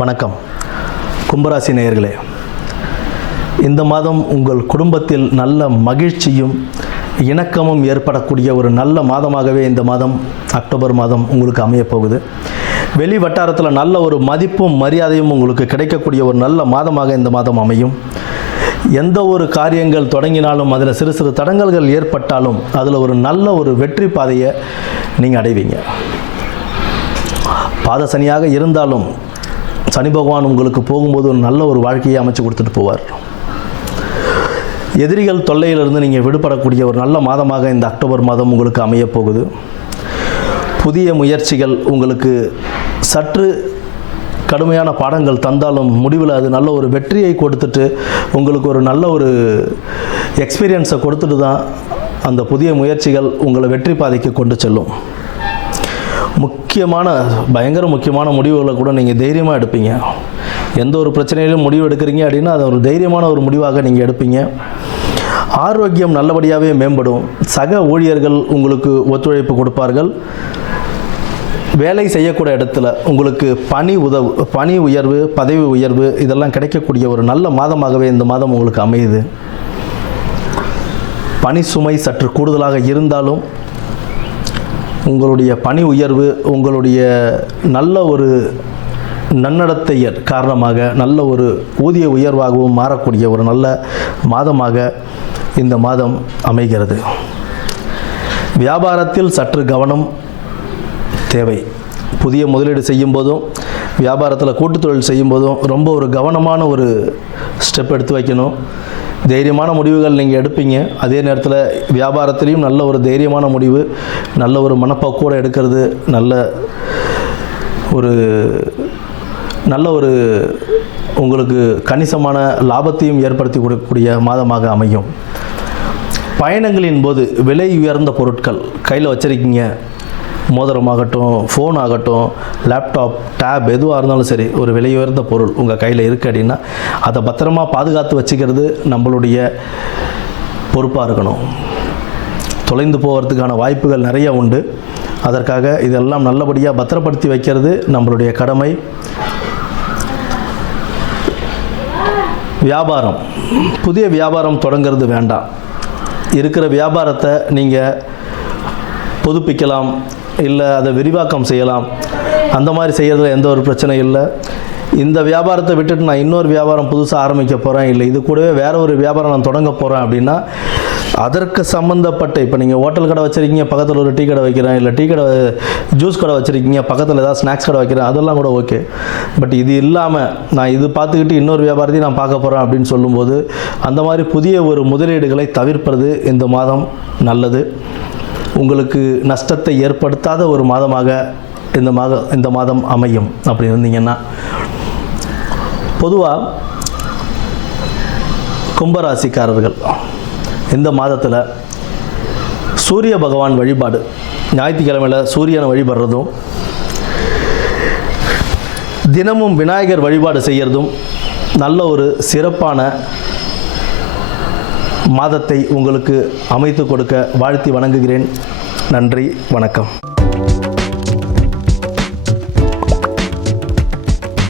வணக்கம் கும்பராசி நேயர்களே, இந்த மாதம் உங்கள் குடும்பத்தில் நல்ல மகிழ்ச்சியும் இணக்கமும் ஏற்படக்கூடிய ஒரு நல்ல மாதமாகவே இந்த மாதம் அக்டோபர் மாதம் உங்களுக்கு அமையப்போகுது. வெளி வட்டாரத்தில் நல்ல ஒரு மதிப்பும் மரியாதையும் உங்களுக்கு கிடைக்கக்கூடிய ஒரு நல்ல மாதமாக இந்த மாதம் அமையும். எந்த ஒரு காரியங்கள் தொடங்கினாலும் அதில் சிறு சிறு தடங்கல்கள் ஏற்பட்டாலும் அதில் ஒரு நல்ல ஒரு வெற்றி பாதையை நீங்கள் அடைவீங்க. பாத சனியாக இருந்தாலும் சனி பகவான் உங்களுக்கு போகும்போது ஒரு நல்ல ஒரு வாழ்க்கையை அமைச்சு கொடுத்துட்டு போவார். எதிரிகள் தொல்லையிலிருந்து நீங்கள் விடுபடக்கூடிய ஒரு நல்ல மாதமாக இந்த அக்டோபர் மாதம் உங்களுக்கு அமையப் போகுது. புதிய முயற்சிகள் உங்களுக்கு சற்று கடுமையான பாடங்கள் தந்தாலும் முடிவில் அது நல்ல ஒரு வெற்றியை கொடுத்துட்டு உங்களுக்கு ஒரு நல்ல ஒரு எக்ஸ்பீரியன்ஸை கொடுத்துட்டு தான் அந்த புதிய முயற்சிகள் உங்களை வெற்றி பாதைக்கு கொண்டு செல்லும். பயங்கர முக்கியமான முடிவுகளை கூட நீங்கள் தைரியமாக எடுப்பீங்க. எந்த ஒரு பிரச்சனையிலும் முடிவு எடுக்கிறீங்க அப்படின்னா அது ஒரு தைரியமான ஒரு முடிவாக நீங்கள் எடுப்பீங்க. ஆரோக்கியம் நல்லபடியாகவே மேம்படும். சக ஊழியர்கள் உங்களுக்கு ஒத்துழைப்பு கொடுப்பார்கள். வேலை செய்யக்கூடிய இடத்துல உங்களுக்கு பணி உயர்வு, பதவி உயர்வு இதெல்லாம் கிடைக்கக்கூடிய ஒரு நல்ல மாதமாகவே இந்த மாதம் உங்களுக்கு அமையுது. பணி சுமை சற்று கூடுதலாக இருந்தாலும் உங்களுடைய பணி உயர்வு உங்களுடைய நல்ல ஒரு நன்னடத்தையர் காரணமாக நல்ல ஒரு ஊதிய உயர்வாகவும் மாறக்கூடிய ஒரு நல்ல மாதமாக இந்த மாதம் அமைகிறது. வியாபாரத்தில் சற்று கவனம் தேவை. புதிய முதலீடு செய்யும் போதும் வியாபாரத்தில் கூட்டுத் தொழில் செய்யும் போதும் ரொம்ப ஒரு கவனமான ஒரு ஸ்டெப் எடுத்து வைக்கணும். தைரியமான முடிவுகள் நீங்கள் எடுப்பீங்க. அதே நேரத்தில் வியாபாரத்திலையும் நல்ல ஒரு தைரியமான முடிவு, நல்ல ஒரு மனப்பக்குவோடு எடுக்கிறது நல்ல ஒரு உங்களுக்கு கணிசமான லாபத்தையும் ஏற்படுத்தி கொடுக்கக்கூடிய மாதமாக அமையும். பயணங்களின் போது விலை உயர்ந்த பொருட்கள் கையில் வச்சுருக்கீங்க, மோதிரமாகட்டும், ஃபோன் ஆகட்டும், லேப்டாப், டேப் எதுவாக இருந்தாலும் சரி, ஒரு விலை உயர்ந்த பொருள் உங்கள் கையில் இருக்குது அப்படின்னா அதை பத்திரமா பாதுகாத்து வச்சுக்கிறது நம்மளுடைய பொறுப்பாக இருக்கணும். தொலைந்து போகிறதுக்கான வாய்ப்புகள் நிறைய உண்டு. அதற்காக இதெல்லாம் நல்லபடியாக பத்திரப்படுத்தி வைக்கிறது நம்மளுடைய கடமை. வியாபாரம், புதிய வியாபாரம் தொடங்கிறது வேண்டாம். இருக்கிற வியாபாரத்தை நீங்கள் புதுப்பிக்கலாம், இல்லை அதை விரிவாக்கம் செய்யலாம். அந்த மாதிரி செய்கிறதுல எந்த ஒரு பிரச்சனையும் இல்லை. இந்த வியாபாரத்தை விட்டுட்டு நான் இன்னொரு வியாபாரம் புதுசாக ஆரம்பிக்க போகிறேன், இல்லை இது கூடவே வேறு ஒரு வியாபாரம் நான் தொடங்க போகிறேன் அப்படின்னா அதற்கு சம்மந்தப்பட்ட, இப்போ நீங்கள் ஹோட்டல் கடை வச்சுருக்கீங்க, பக்கத்தில் ஒரு டீ கடை வைக்கிறேன், இல்லை டீ கடை ஜூஸ் கடை வச்சுருக்கீங்க, பக்கத்தில் ஏதாவது ஸ்நாக்ஸ் கடை வைக்கிறேன், அதெல்லாம் கூட ஓகே. பட் இது இல்லாமல் நான் இது பார்த்துக்கிட்டு இன்னொரு வியாபாரத்தையும் நான் பார்க்க போகிறேன் அப்படின்னு சொல்லும்போது அந்த மாதிரி புதிய ஒரு முதலீடுகளை தவிர்ப்பது இந்த மாதம் நல்லது. உங்களுக்கு நஷ்டத்தை ஏற்படுத்தாத ஒரு மாதமாக இந்த மாதம் அமையும். அப்படி இருந்தீங்கன்னா பொதுவாக கும்பராசிக்காரர்கள் இந்த மாதத்தில் சூரிய பகவான் வழிபாடு, ஞாயிற்றுக்கிழமையில் சூரியனை வழிபடுறதும் தினமும் விநாயகர் வழிபாடு செய்கிறதும் நல்ல ஒரு சிறப்பான மாதத்தை உங்களுக்கு அமைத்து கொடுக்க வாழ்த்தி வணங்குகிறேன். நன்றி, வணக்கம்.